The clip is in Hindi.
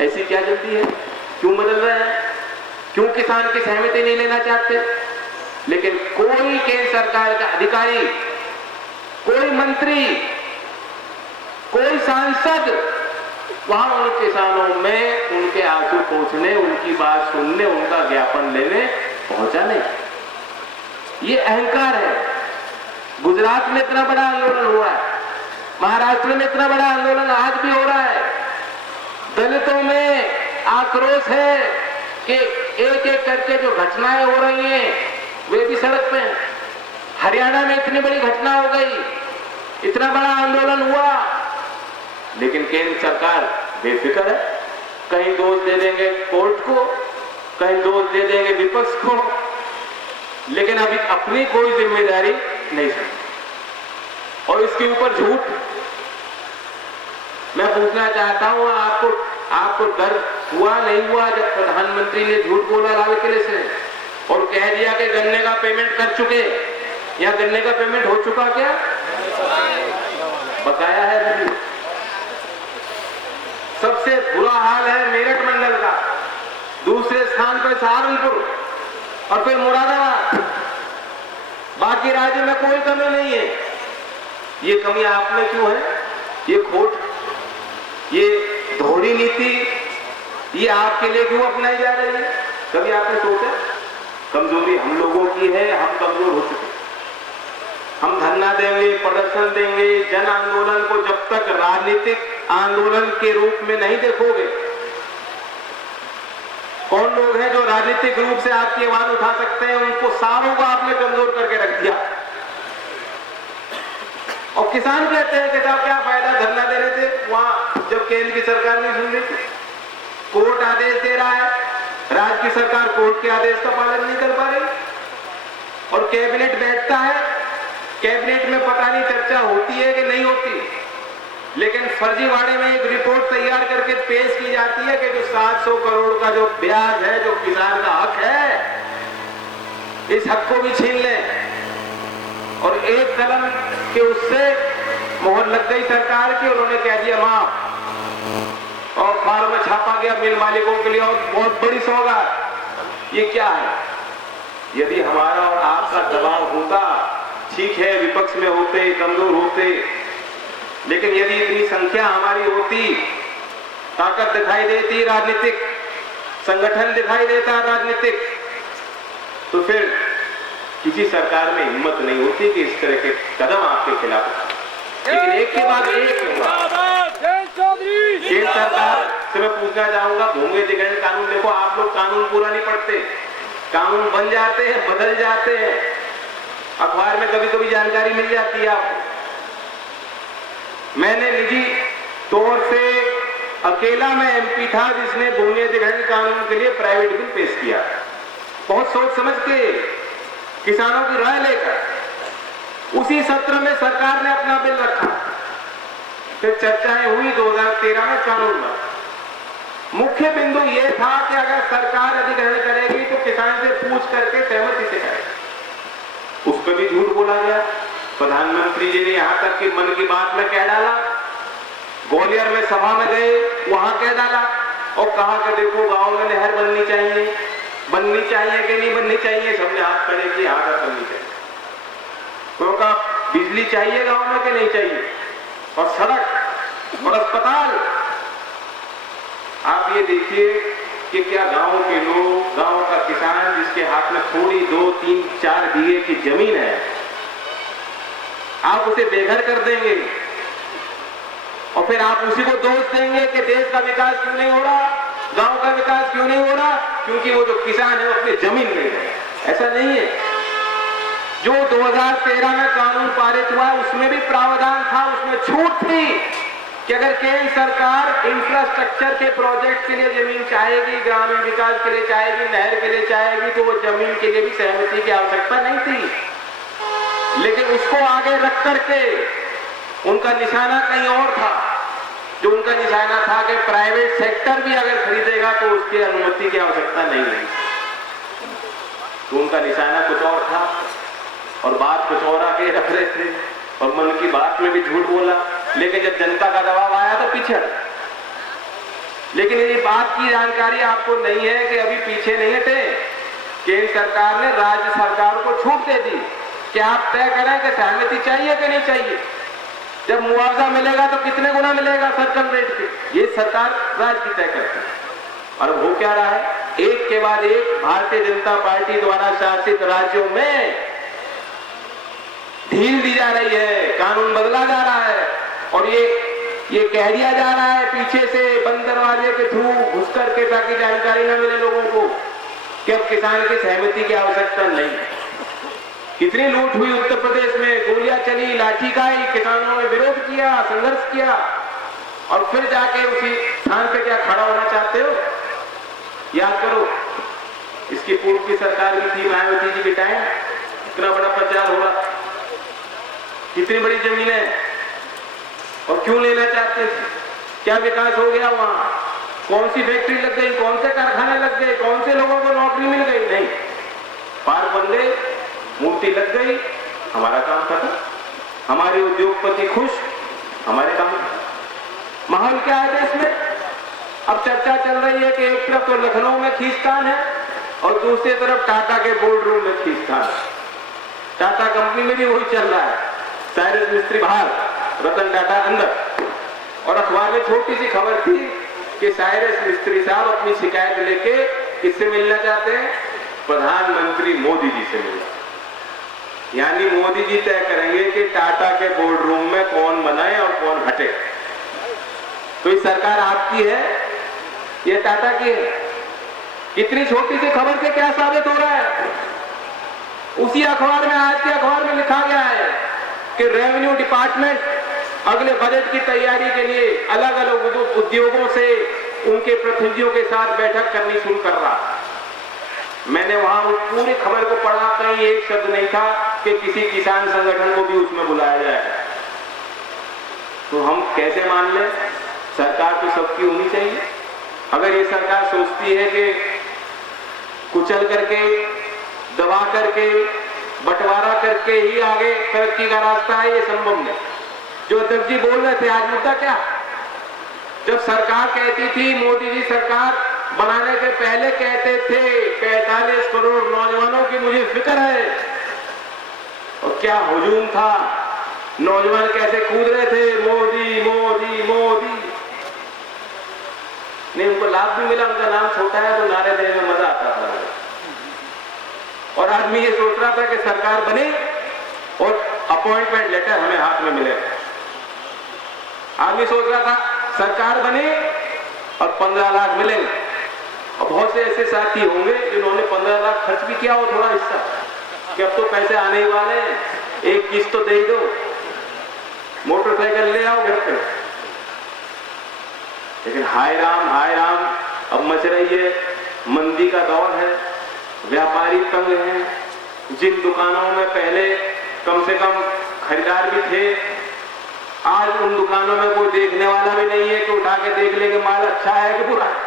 ऐसी क्या जल्दी है? क्यों बदल रहे हैं? क्यों किसान की सहमति नहीं लेना चाहते? लेकिन कोई केंद्र सरकार का अधिकारी, कोई मंत्री, कोई सांसद वहां उन किसानों में उनके आंसू पोंछने, उनकी बात सुनने, उनका ज्ञापन लेने पहुंचा नहीं। ये अहंकार है। गुजरात में इतना बड़ा आंदोलन हुआ है, महाराष्ट्र में इतना बड़ा आंदोलन आज भी हो रहा है। दलितों में आक्रोश है कि एक एक करके जो घटनाएं हो रही हैं वे भी सड़क पे हैं। हरियाणा में इतनी बड़ी घटना हो गई, इतना बड़ा आंदोलन हुआ, लेकिन केंद्र सरकार बेफिक्र है। कहीं दोष दे देंगे कोर्ट को, कहीं दोष दे देंगे विपक्ष को, लेकिन अभी अपनी कोई जिम्मेदारी नहीं समझी। और इसके ऊपर झूठ। मैं पूछना चाहता हूं, आपको डर हुआ नहीं हुआ जब प्रधानमंत्री ने झूठ बोला लाल किले से और कह दिया कि गन्ने का पेमेंट कर चुके, या गन्ने का पेमेंट हो चुका? क्या बकाया है? नहीं। सबसे बुरा हाल है मेरठ मंडल का, दूसरे स्थान पर सहारनपुर और फिर मुरादाबाद। बाकी राज्य में कोई कमी नहीं है। ये कमी आप में क्यों है? ये खोट, ये दोहरी नीति, ये आपके लिए क्यों अपनाई जा रही है? कभी आपने सोचा? कमजोरी हम लोगों की है, हम कमजोर हो चुके। हम धरना देंगे, प्रदर्शन देंगे, जन आंदोलन को जब तक राजनीतिक आंदोलन के रूप में नहीं देखोगे। कौन लोग हैं जो राजनीतिक रूप से आपकी आवाज उठा सकते हैं? उनको सारों को आपने कमजोर करके रख दिया। और किसान कहते हैं कि साहब क्या फायदा धरना देने से, वहां जब केंद्र की सरकार नहीं सुन रही थी। कोर्ट आदेश दे रहा है, राज्य की सरकार कोर्ट के आदेश का पालन नहीं कर पा रही, और कैबिनेट बैठता है, कैबिनेट में पता नहीं चर्चा होती है कि नहीं होती, लेकिन फर्जीवाड़े में एक रिपोर्ट तैयार करके पेश की जाती है कि जो 700 करोड़ का जो ब्याज है, जो किसान का हक है, इस हक को भी छीन लें। और एक कलम के उससे मोहर लग गई सरकार की, उन्होंने कह दिया माफ, और अखबारों में छापा गया मिल मालिकों के लिए और बहुत बड़ी सौगात। ये क्या है? यदि हमारा और आपका दबाव होता, ठीक है, विपक्ष में होते, कमजोर होते, लेकिन यदि इतनी संख्या हमारी होती, ताकत दिखाई देती, राजनीतिक संगठन दिखाई देता राजनीतिक, तो फिर किसी सरकार में हिम्मत नहीं होती कि इस तरह के कदम आपके खिलाफ उठाए। लेकिन एक के बाद एक केंद्र सरकार से मैं पूछना चाहूंगा, भूमि अधिग्रहण कानून देखो, आप लोग कानून पूरा नहीं पढ़ते, कानून बन जाते हैं, बदल जाते हैं, अखबार में कभी कभी जानकारी मिल जाती है आपको। मैंने निजी तौर से अकेला मैं एमपी था जिसने भूमि अधिग्रहण कानून के लिए प्राइवेट बिल पेश किया, बहुत सोच समझ के, किसानों की राय लेकर। उसी सत्र में सरकार ने अपना बिल रखा, फिर चर्चाएं हुई 2013 में कानून में। मुख्य बिंदु यह था कि अगर सरकार अधिग्रहण करेगी तो किसान से पूछ करके सहमति से करेगी। उस पर भी झूठ बोला गया। प्रधानमंत्री जी ने यहां तक कि मन की बात में कह डाला, ग्वालियर में सभा में गए, वहां कह डाला और कहा कि देखो गांव में नहर बननी चाहिए कि नहीं बननी चाहिए, सबने हाथ खड़े किए, हाँ बननी चाहिए। तो कहा बिजली चाहिए गांव में कि नहीं चाहिए, और सड़क और अस्पताल। आप ये देखिए कि क्या गांव के लोग, गांव का किसान जिसके हाथ में थोड़ी 2, 3, 4 बीघे की जमीन है, आप उसे बेघर कर देंगे और फिर आप उसी को दोष देंगे कि देश का विकास क्यों नहीं हो रहा, गांव का विकास क्यों नहीं हो रहा, क्योंकि वो जो किसान है वो अपनी जमीन नहीं है। ऐसा नहीं है। जो 2013 में कानून पारित हुआ उसमें भी प्रावधान था, उसमें छूट थी कि अगर केंद्र सरकार इंफ्रास्ट्रक्चर के प्रोजेक्ट के लिए जमीन चाहेगी, ग्रामीण विकास के लिए चाहेगी, नहर के लिए चाहेगी, तो वो जमीन के लिए भी सहमति की आवश्यकता नहीं थी। लेकिन उसको आगे रख करके उनका निशाना कहीं और था। जो उनका निशाना था कि प्राइवेट सेक्टर भी अगर खरीदेगा तो उसकी अनुमति की आवश्यकता नहीं है, तो उनका निशाना कुछ और था और बात कुछ और आगे रख रहे थे और मन की बात में भी झूठ बोला। लेकिन जब जनता का दबाव आया तो पिछड़। लेकिन ये बात की जानकारी आपको नहीं है कि अभी पीछे नहीं हटे। केंद्र सरकार ने राज्य सरकार को छूट दे दी कि आप तय करें कि सहमति चाहिए कि नहीं चाहिए। जब मुआवजा मिलेगा तो कितने गुना मिलेगा सर्कल रेट के, ये सरकार राज्य की तय करती है। और हो क्या रहा है, एक के बाद एक भारतीय जनता पार्टी द्वारा शासित राज्यों में ढील दी जा रही है, कानून बदला जा रहा है और ये कह दिया जा रहा है पीछे से बंद दरवाजे के थ्रू घुस करके, ताकि जानकारी न मिले लोगों को कि अब किसान की सहमति की आवश्यकता नहीं है। कितनी लूट हुई उत्तर प्रदेश में, गोलियां चली, लाठी खाई, किसानों ने विरोध किया, संघर्ष किया और फिर जाके उसी स्थान पे क्या खड़ा होना चाहते हो? याद करो, इसकी पूर्व की सरकार भी थी, मायावती जी के टाइम इतना बड़ा प्रचार हो रहा, कितनी बड़ी जमीनें और क्यों लेना चाहते थे? क्या विकास हो गया वहां? कौन सी फैक्ट्री लग गई, कौन से कारखाने लग गए, कौन से लोगों को नौकरी मिल गई? नहीं, पार्क बन गए, मूर्ति लग गई, हमारा काम खत्म, हमारे उद्योगपति खुश, हमारे काम खत्म। माहौल क्या है देश में? अब चर्चा चल रही है कि एक तरफ तो लखनऊ में खींचतान है और दूसरी तरफ टाटा के बोर्ड रूम में खींचतान है। टाटा कंपनी में भी वही चल रहा है, साइरस मिस्त्री बाहर, रतन टाटा अंदर। और अखबार में छोटी सी खबर थी कि साइरस मिस्त्री साहब अपनी शिकायत लेके किससे मिलना चाहते हैं? प्रधानमंत्री मोदी जी से मिलना। यानी मोदी जी तय करेंगे कि टाटा के बोर्ड रूम में कौन बनाए और कौन हटे। तो ये सरकार आपकी है, ये टाटा की है। इतनी छोटी सी खबर से क्या साबित हो रहा है? उसी अखबार में, आज के अखबार में लिखा गया है कि रेवेन्यू डिपार्टमेंट अगले बजट की तैयारी के लिए अलग अलग उद्योगों से उनके प्रतिनिधियों के साथ बैठक करनी शुरू कर रहा है। मैंने वहां उस पूरी खबर को पढ़ा, कहीं एक शब्द नहीं था कि किसी किसान संगठन को भी उसमें बुलाया जाए। तो हम कैसे मान लें? सरकार तो सबकी होनी चाहिए। अगर ये सरकार सोचती है कि कुचल करके, दबा करके, बंटवारा करके ही आगे तरक्की का रास्ता है, ये संभव नहीं। जो अध्यक्ष जी बोल रहे थे, आज मुद्दा क्या? जब सरकार कहती थी, मोदी जी सरकार बनाने के पहले कहते थे 45 करोड़ नौजवानों की मुझे फिक्र है, और क्या हुजूम था, नौजवान कैसे कूद रहे थे, मोदी मोदी मोदी। नहीं, उनको लाभ भी मिला, उनका नाम छोटा है तो नारे देने में मजा आता था। और आदमी ये सोच रहा था कि सरकार बने और अपॉइंटमेंट लेटर हमें हाथ में मिले। आदमी सोच रहा था सरकार बने और 15 लाख मिलेंगे। और बहुत से ऐसे साथी होंगे जिन्होंने 15 लाख खर्च भी किया हो थोड़ा हिस्सा, कि अब तो पैसे आने ही वाले हैं, एक किस्त तो दे दो, मोटरसाइकिल ले आओ घर पे। लेकिन हाय राम, अब मच रही है, मंदी का दौर है, व्यापारी तंग हैं। जिन दुकानों में पहले कम से कम खरीदार भी थे, आज उन दुकानों में कोई देखने वाला भी नहीं है कि उठा के देख ले कि माल अच्छा है कि बुरा है।